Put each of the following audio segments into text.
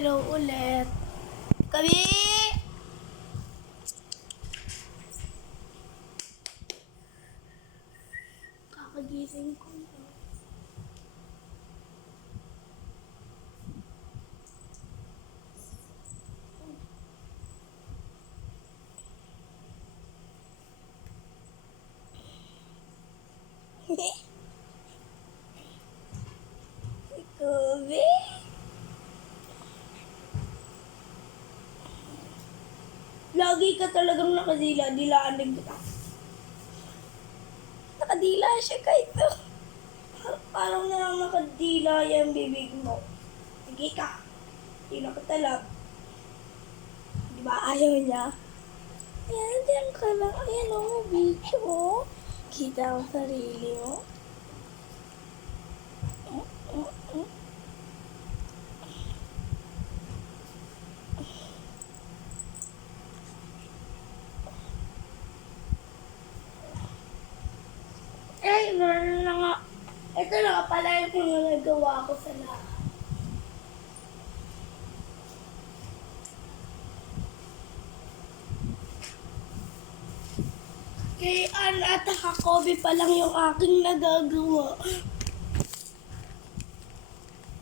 Hello ulit. Kami! Kakagising ko na. Kobe? Lagi ka talagang nakadila. Dilaan din kita. Nakadila siya kahit to. Parang na nakadila yung bibig mo. Sige ka. Hindi na katalab. Di ba ayaw niya? Ayan, diyan ka lang. Ayan o, video mo. Kita ang sarili mo. Ay, meron na nga. Ito na nga pala yung nagawa ko sa lahat. Kay Ann at Jacoby pa lang yung aking nagagawa.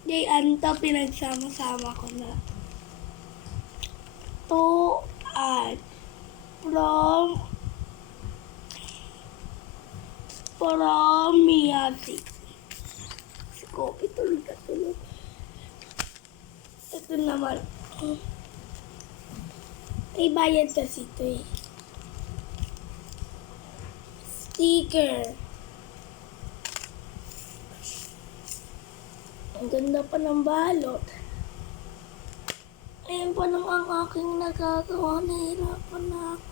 Kay Ann to, pinagsama-sama ko na. To Ann. From Miyati. Si Kobe, tulog ka tulog. Ito naman. May bayad kasi ito eh. Sticker. Ang ganda pa ng balot. Ayan pa lang ang aking nagagawa. Nahirapan na ako.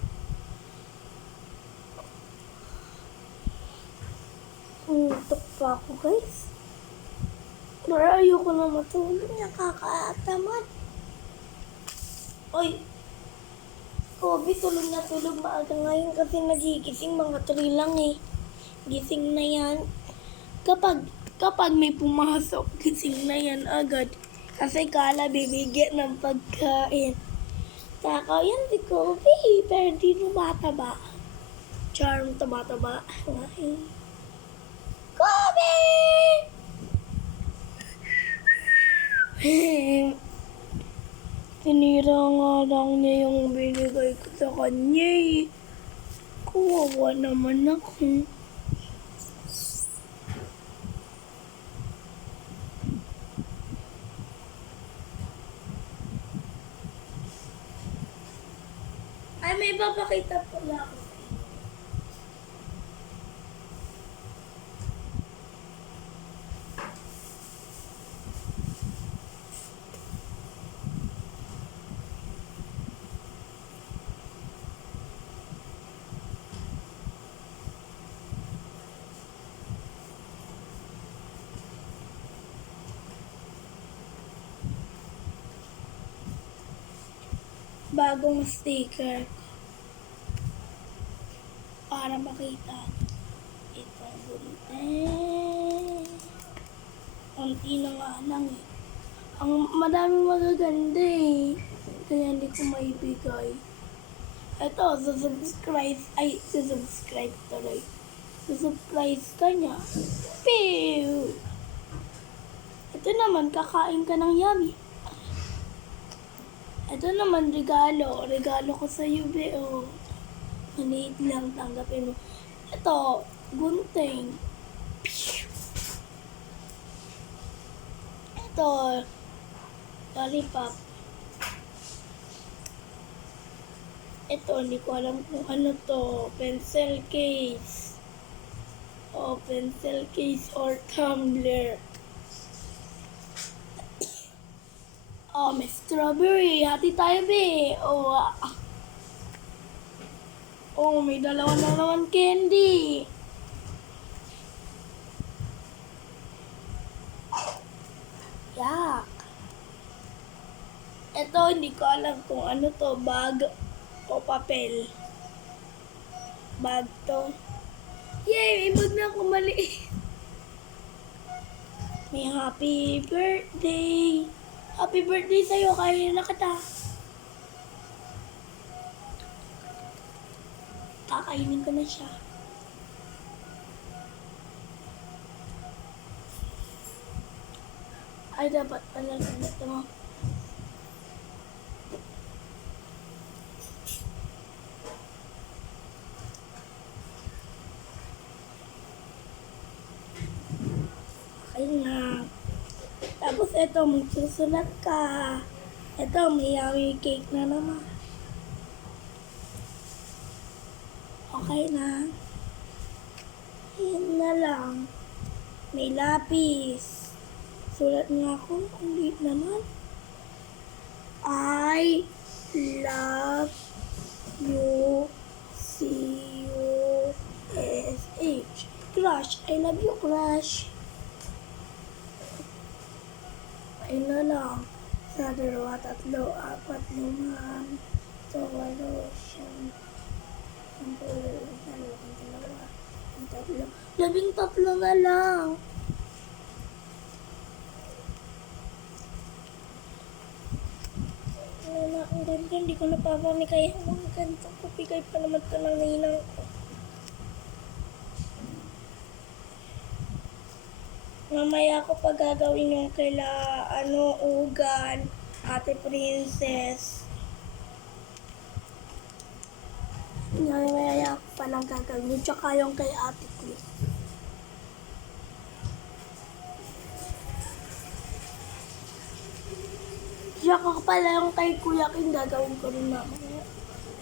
Umutok pa ako, guys. Pero ayoko na matulog. Nakakatamad. Oy! Kobe, tulog na tulog maaga ngayon kasi nagigising mga 3 lang eh. Gising na yan. Kapag may pumasok, gising na yan agad. Kasi kala bibigyan ng pagkain. Takaw yan si Kobe, pero di tumataba. Charm, tumataba. Kobe! Tinira nga lang niya yung binigay ko sa kanya eh. Kawawa naman ako. Ay, may papakita pala ako. Bagong sticker para makita ito. Konti na nga lang eh. Ang madaming magaganda eh. Kaya hindi ko maibigay. Ito, subscribe tuloy. Subscribe ka niya. Pew! Ito naman, kakain ka ng yummy. Ito naman, regalo. Regalo ko sa iyo, Beo. Maliit lang, tanggapin mo. Ito, gunting. Ito, lollipop. Ito, hindi ko alam kung ano to. Pencil case. O, pencil case or tumbler. Oh, may strawberry. Hati tayo, be. Oh, may dalawa na naman candy. Yak. Ito, hindi ko alam kung ano to. Bag o papel. Bag to. Yay! May bag na ako maliit. May happy birthday. Happy birthday sa'yo, kaya na kita. Kakainin ko na siya. Ay, dapat pala ganito mo. Okay na. Tapos ito, magsusulat ka. Ito, may yummy cake na naman. Okay na. Ayan na lang. May lapis. Sulat nga ako. Ang liit naman. I love you. C-U-S-H. Crush. I love you, crush. Ayun na lang. Sa 2, 3, 4, 5, 6, 7, 13 na lang. Wala, ang ganda. Hindi ko napapani kaya ang ganda. Kapigay pa naman ito ng ninang ko. Mamaya ko pa gagawin yung ugan, Ate Princess. Mamaya ko pa lang gagawin yun, tsaka yung kay Ate Chris. Tsaka pala yung kay Kuya King gagawin ko rin naman.